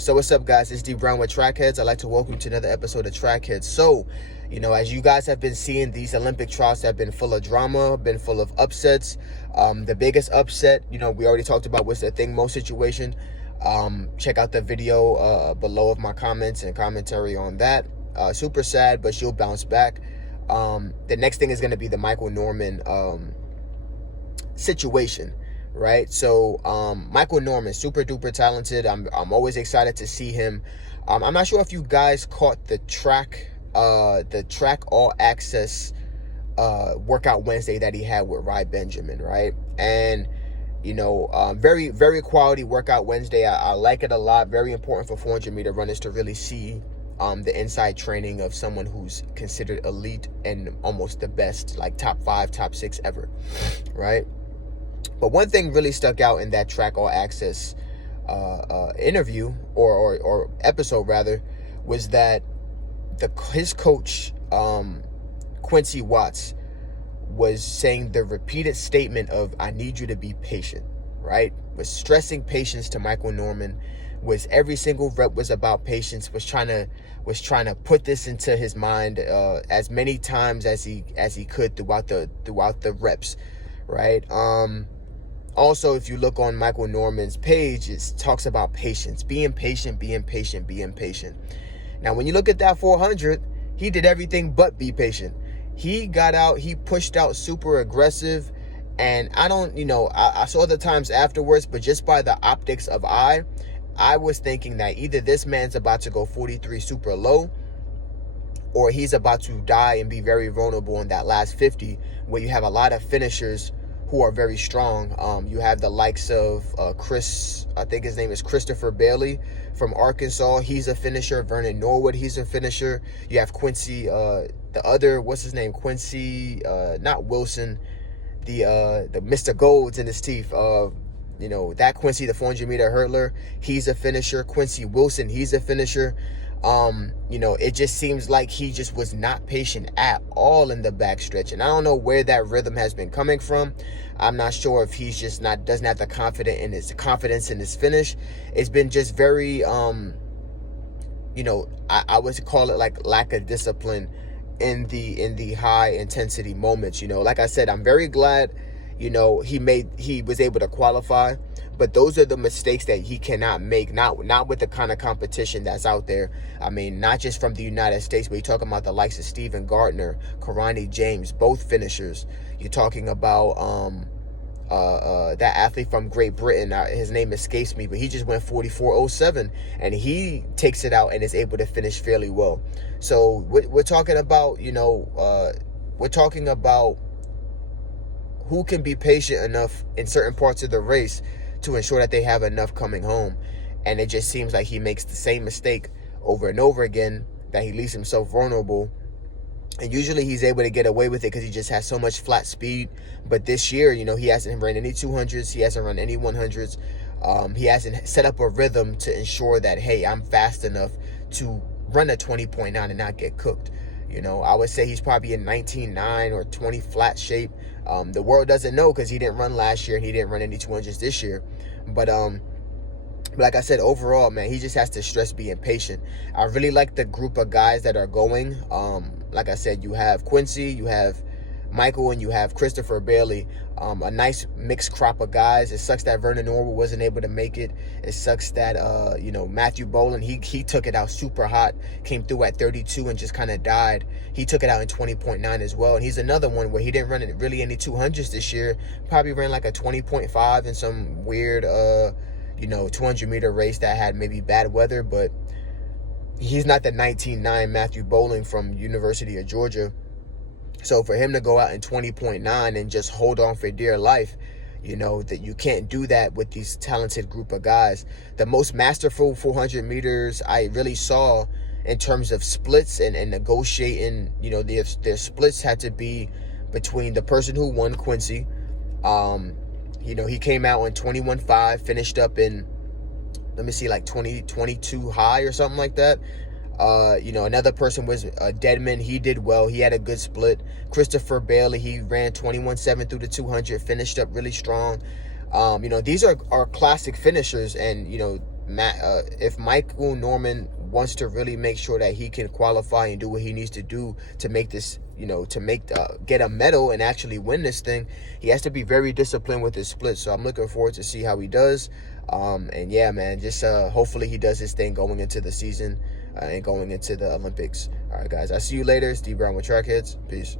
So what's up, guys? It's D Brown with Track Headz. I'd like to welcome you to another episode of Track Headz. So, as you guys have been seeing, these Olympic trials have been full of drama, been full of upsets. The biggest upset, we already talked about, was the Thing Mo situation. Check out the video below of my comments and commentary on that. Super sad, but she'll bounce back. The next thing is going to be the Michael Norman situation. Right, so Michael Norman, super duper talented. I'm always excited to see him. I'm not sure if you guys caught the track all access workout Wednesday that he had with Rai Benjamin, right? And very, very quality workout Wednesday. I like it a lot. Very important for 400-meter runners to really see the inside training of someone who's considered elite and almost the best, like top 5, top 6 ever, right? But one thing really stuck out in that Track All Access interview or episode rather, was that his coach Quincy Watts was saying the repeated statement of "I need you to be patient," right? Was stressing patience to Michael Norman. Was every single rep was about patience. Was trying to put this into his mind as many times as he could throughout the reps, right? Also, if you look on Michael Norman's page, it talks about patience, being patient, being patient, being patient. Now, when you look at that 400, he did everything but be patient. He got out, he pushed out super aggressive, and I saw the times afterwards, but just by the optics of I was thinking that either this man's about to go 43 super low, or he's about to die and be very vulnerable in that last 50, where you have a lot of finishers who are very strong. You have the likes of I think his name is Christopher Bailey from Arkansas. He's a finisher. Vernon Norwood, he's a finisher. You have Quincy, Quincy, not Wilson, the Mr. Golds in his teeth. That Quincy, the 400-meter hurdler, he's a finisher. Quincy Wilson, he's a finisher. It just seems like he just was not patient at all in the backstretch, and I don't know where that rhythm has been coming from. I'm not sure if he's just doesn't have the confidence in his finish. It's been just very I would call it like lack of discipline in the high intensity moments. Like I said, I'm very glad he was able to qualify, but those are the mistakes that he cannot make, not with the kind of competition that's out there. I mean, not just from the United States, but you're talking about the likes of Stephen Gardner, Karani James, both finishers. You're talking about that athlete from Great Britain. His name escapes me, but he just went 44.07, and he takes it out and is able to finish fairly well. So we're talking about, who can be patient enough in certain parts of the race to ensure that they have enough coming home. And it just seems like he makes the same mistake over and over again, that he leaves himself vulnerable. And usually he's able to get away with it because he just has so much flat speed. But this year, he hasn't run any 200s. He hasn't run any 100s. He hasn't set up a rhythm to ensure that, hey, I'm fast enough to run a 20.9 and not get cooked. I would say he's probably in 19.9 or 20 flat shape. The world doesn't know because he didn't run last year and he didn't run any 200s this year. But like I said, overall, man, he just has to stress being patient. I really like the group of guys that are going. Like I said, you have Quincy, you have Michael, and you have Christopher Bailey. A nice mixed crop of guys. It sucks that Vernon Norwood wasn't able to make it. It sucks that Matthew Boland, he took it out super hot, came through at 32 and just kind of died. He took it out in 20.9 as well, and he's another one where he didn't run really any 200s this year. Probably ran like a 20.5 in some weird 200-meter race that had maybe bad weather, but he's not the 19.9 Matthew Boland from University of Georgia. So for him to go out in 20.9 and just hold on for dear life, that you can't do that with these talented group of guys. The most masterful 400 meters I really saw in terms of splits and negotiating, their splits had to be between the person who won, Quincy. He came out in 21.5, finished up in, like 22 high or something like that. Another person was Deadman. He did well. He had a good split. Christopher Bailey, he ran 21.7 through the 200, finished up really strong. These are classic finishers, and, if Michael Norman wants to really make sure that he can qualify and do what he needs to do to make this, get a medal and actually win this thing, he has to be very disciplined with his splits. So I'm looking forward to see how he does. And yeah, man, just hopefully he does his thing going into the season and going into the Olympics. All right, guys, I'll see you later. Steve Brown with Track Headz. Peace.